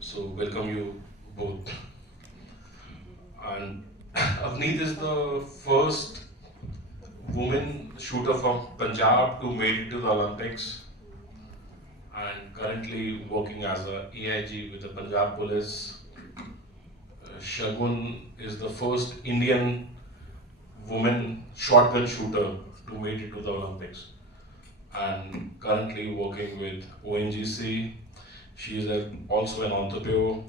So welcome you both. And Avneet is the first woman shooter from Punjab to make it to the Olympics and currently working as a AIG with the Punjab Police. Shagun is the first Indian woman shotgun shooter to make it to the Olympics and currently working with ONGC. She is also an entrepreneur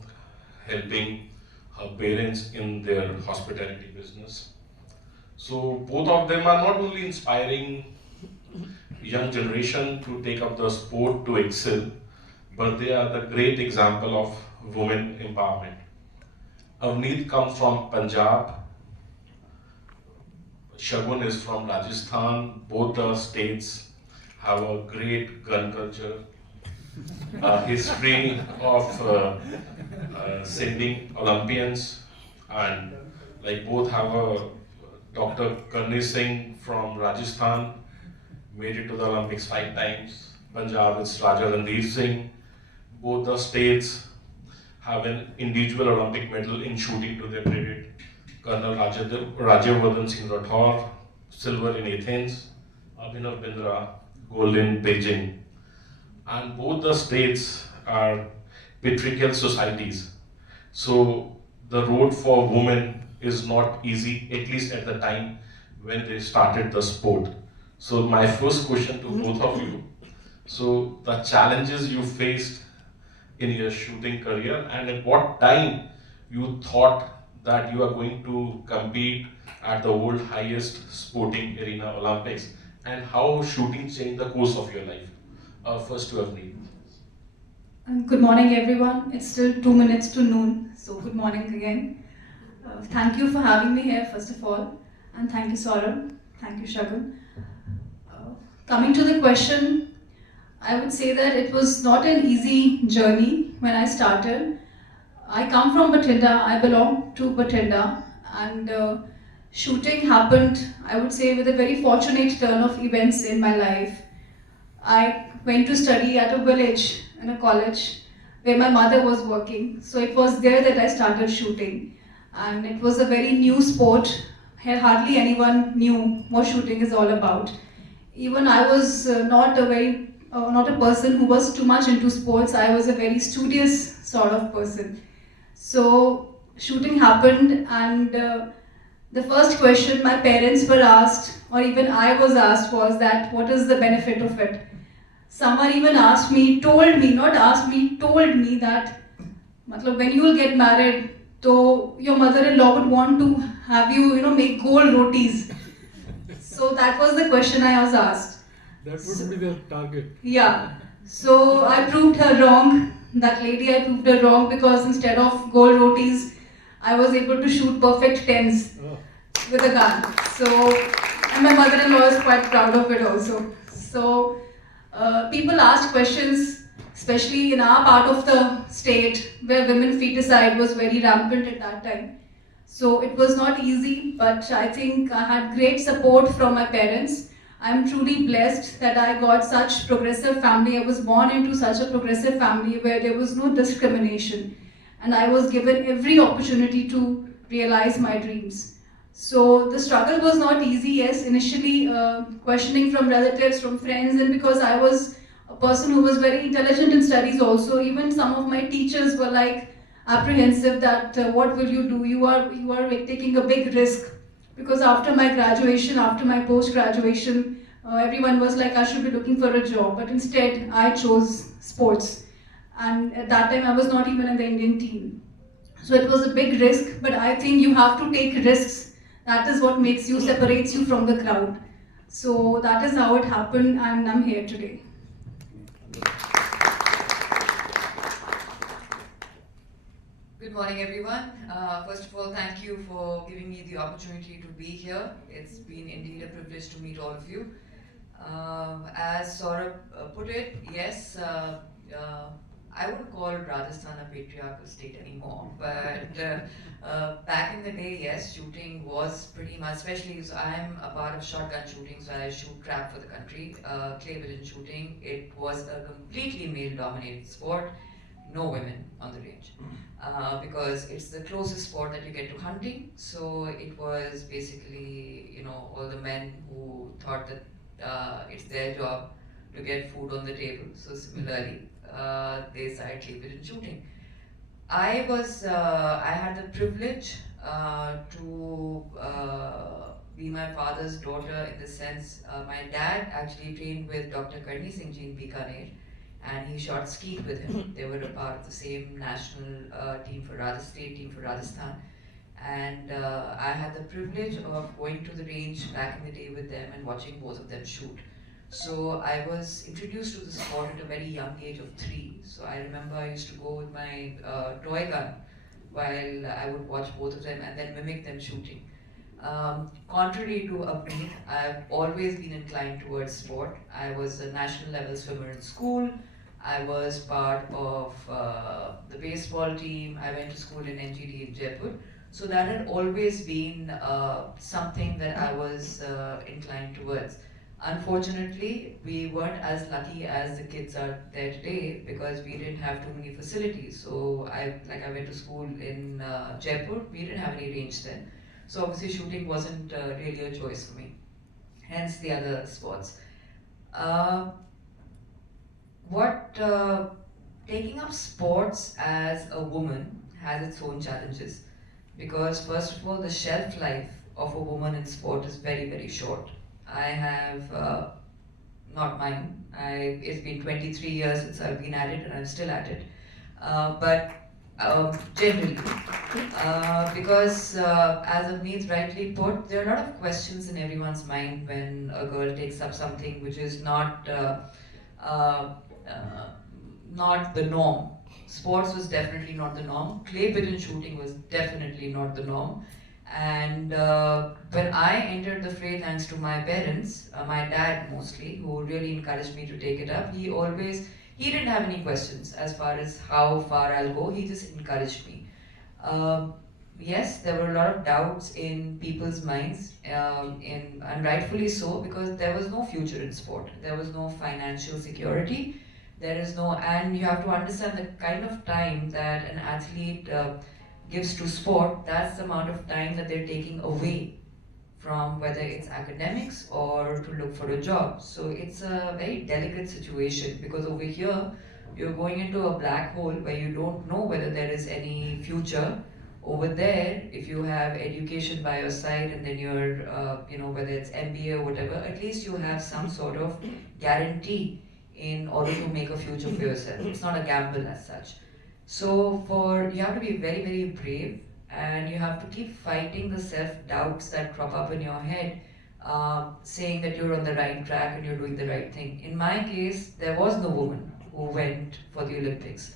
helping her parents in their hospitality business. So both of them are not only inspiring young generation to take up the sport to excel, but they are the great example of women empowerment. Avneet comes from Punjab, Shagun is from Rajasthan. Both the states have a great gun culture, a history of sending Olympians, and like both have a Dr. Karni Singh from Rajasthan made it to the Olympics 5 times. Punjab is Raja Ranveer Singh. Both the states have an individual Olympic medal in shooting to their credit. Colonel Rajyavardhan Singh Rathore, silver in Athens, Abhinav Bindra, gold in Beijing. And both the states are patriarchal societies. So the road for women is not easy, at least at the time when they started the sport. So my first question to both of you, so the challenges you faced in your shooting career and at what time you thought that you are going to compete at the world highest sporting arena Olympics and how shooting changed the course of your life? First to Avneet. Good morning, everyone. It's still 2 minutes to noon, so good morning again. Thank you for having me here, first of all, and thank you, Saurabh. Thank you, Shagun. Coming to the question, I would say that it was not an easy journey when I started. I come from Bathinda, I belong to Bathinda, and shooting happened, I would say, with a very fortunate turn of events in my life. I went to study at a village in a college where my mother was working. So it was there that I started shooting. And it was a very new sport. Hardly anyone knew what shooting is all about. Even I was not a person who was too much into sports. I was a very studious sort of person. So shooting happened, and the first question my parents were asked, or even I was asked, was that what is the benefit of it? Someone even asked me, told me, not asked me, told me that when you will get married, so your mother-in-law would want to have you, make gold rotis. So that was the question I was asked. That would be the target. Yeah. So I proved her wrong. That lady, I proved her wrong because instead of gold rotis, I was able to shoot perfect tens with a gun. So, and my mother-in-law is quite proud of it also. So, people asked questions, especially in our part of the state where women feticide was very rampant at that time. So it was not easy, but I think I had great support from my parents. I'm truly blessed that I got such progressive family. I was born into such a progressive family where there was no discrimination, and I was given every opportunity to realize my dreams. So the struggle was not easy, yes, initially questioning from relatives, from friends, and because I was a person who was very intelligent in studies also, even some of my teachers were like apprehensive that what will you do? You are like, taking a big risk. Because after my graduation, after my post-graduation, everyone was like I should be looking for a job, but instead I chose sports. And at that time I was not even in the Indian team. So it was a big risk, but I think you have to take risks. That is what makes you, separates you from the crowd. So that is how it happened, and I'm here today. Good morning, everyone. First of all, thank you for giving me the opportunity to be here. It's been indeed a privilege to meet all of you. As Saurabh put it, yes, I wouldn't call Rajasthan a patriarchal state anymore, but back in the day, yes, shooting was pretty much, especially so I'm a part of shotgun shooting, so I shoot trap for the country, Clay Pigeon Shooting. It was a completely male-dominated sport. no women on the range. Because it's the closest sport that you get to hunting. So it was basically, all the men who thought that it's their job to get food on the table. So similarly, they started clay pigeon shooting. I had the privilege to be my father's daughter in the sense, my dad actually trained with Dr. Karni Singh Ji in Bikaner, and he shot skeet with him. They were a part of the same national team for state team for Rajasthan. And I had the privilege of going to the range back in the day with them and watching both of them shoot. So I was introduced to the sport at a very young age of 3. So I remember I used to go with my toy gun while I would watch both of them and then mimic them shooting. Contrary to Avneet, I've always been inclined towards sport. I was a national level swimmer in school. I was part of the baseball team. I went to school in NGD in Jaipur. So that had always been something that I was inclined towards. Unfortunately, we weren't as lucky as the kids are there today because we didn't have too many facilities. So I went to school in Jaipur. We didn't have any range then. So obviously shooting wasn't really a choice for me. Hence the other sports. Taking up sports as a woman has its own challenges, because first of all, the shelf life of a woman in sport is very, very short. I have, not mine, it's been 23 years since I've been at it and I'm still at it. But generally, because as Avneet rightly put, there are a lot of questions in everyone's mind when a girl takes up something which is not the norm. Sports was definitely not the norm. Clay pigeon shooting was definitely not the norm. And when I entered the fray, thanks to my parents, my dad mostly, who really encouraged me to take it up, he didn't have any questions as far as how far I'll go. He just encouraged me. Yes, there were a lot of doubts in people's minds, and rightfully so, because there was no future in sport. There was no financial security. And you have to understand the kind of time that an athlete gives to sport. That's the amount of time that they're taking away from whether it's academics or to look for a job. So it's a very delicate situation, because over here you're going into a black hole where you don't know whether there is any future. Over there, if you have education by your side and then you're, whether it's MBA or whatever, at least you have some sort of guarantee in order to make a future for yourself. It's not a gamble as such. So you have to be very, very brave, and you have to keep fighting the self-doubts that crop up in your head, saying that you're on the right track and you're doing the right thing. In my case, there was no woman who went for the Olympics.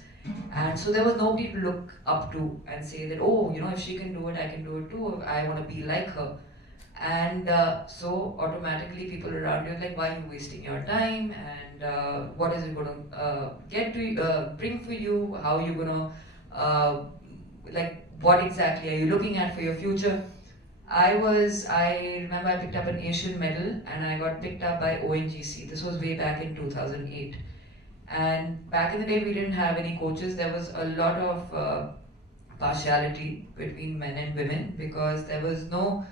And so there was nobody to look up to and say that, oh, if she can do it, I can do it too. I want to be like her. And so automatically people around you are like, why are you wasting your time? And what is it going to bring for you? How are you going to, what exactly are you looking at for your future? I remember I picked up an Asian medal and I got picked up by ONGC. This was way back in 2008. And back in the day, we didn't have any coaches. There was a lot of partiality between men and women, because there was no,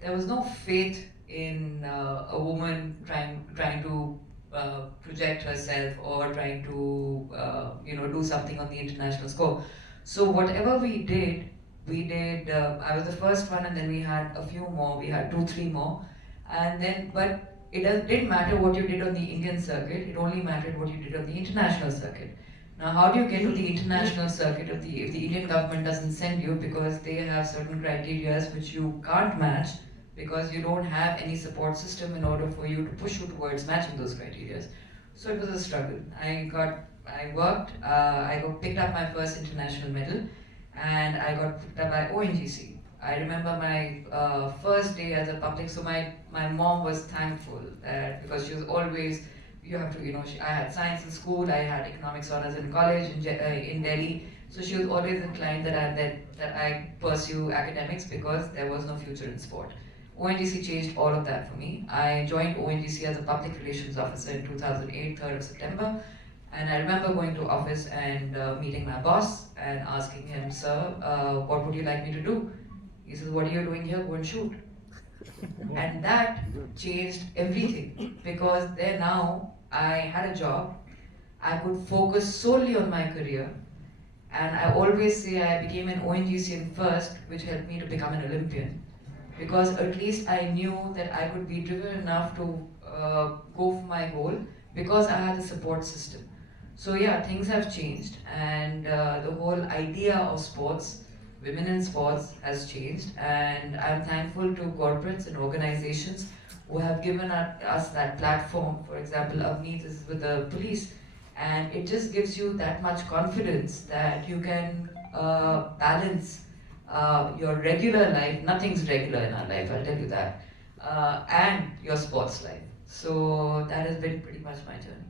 there was no faith in a woman trying to project herself or trying to do something on the international score. So whatever we did, I was the first one, and then we had a few more. We had 2-3 more, but it didn't matter what you did on the Indian circuit. It only mattered what you did on the international circuit. Now, how do you get to the international circuit if the Indian government doesn't send you, because they have certain criteria which you can't match, because you don't have any support system in order for you to push you towards matching those criteria. So it was a struggle. I worked, I got picked up my first international medal, and I got picked up by ONGC. I remember my first day as a public, so my mom was thankful that, because she was always, I had science in school, I had economics honors in college in Delhi, so she was always inclined that I pursue academics, because there was no future in sport. ONGC changed all of that for me. I joined ONGC as a public relations officer in 2008, 3rd of September. And I remember going to office and meeting my boss and asking him, sir, what would you like me to do? He says, what are you doing here? Go and shoot. And that changed everything, because there now I had a job, I could focus solely on my career, and I always say I became an ONGCian first, which helped me to become an Olympian, because at least I knew that I could be driven enough to go for my goal because I had a support system. So yeah, things have changed, and the whole idea of sports, women in sports, has changed, and I'm thankful to corporates and organizations who have given us that platform. For example, Avneet is with the police, and it just gives you that much confidence that you can balance your regular life. Nothing's regular in our life, I'll tell you that, and your sports life. So that has been pretty much my journey.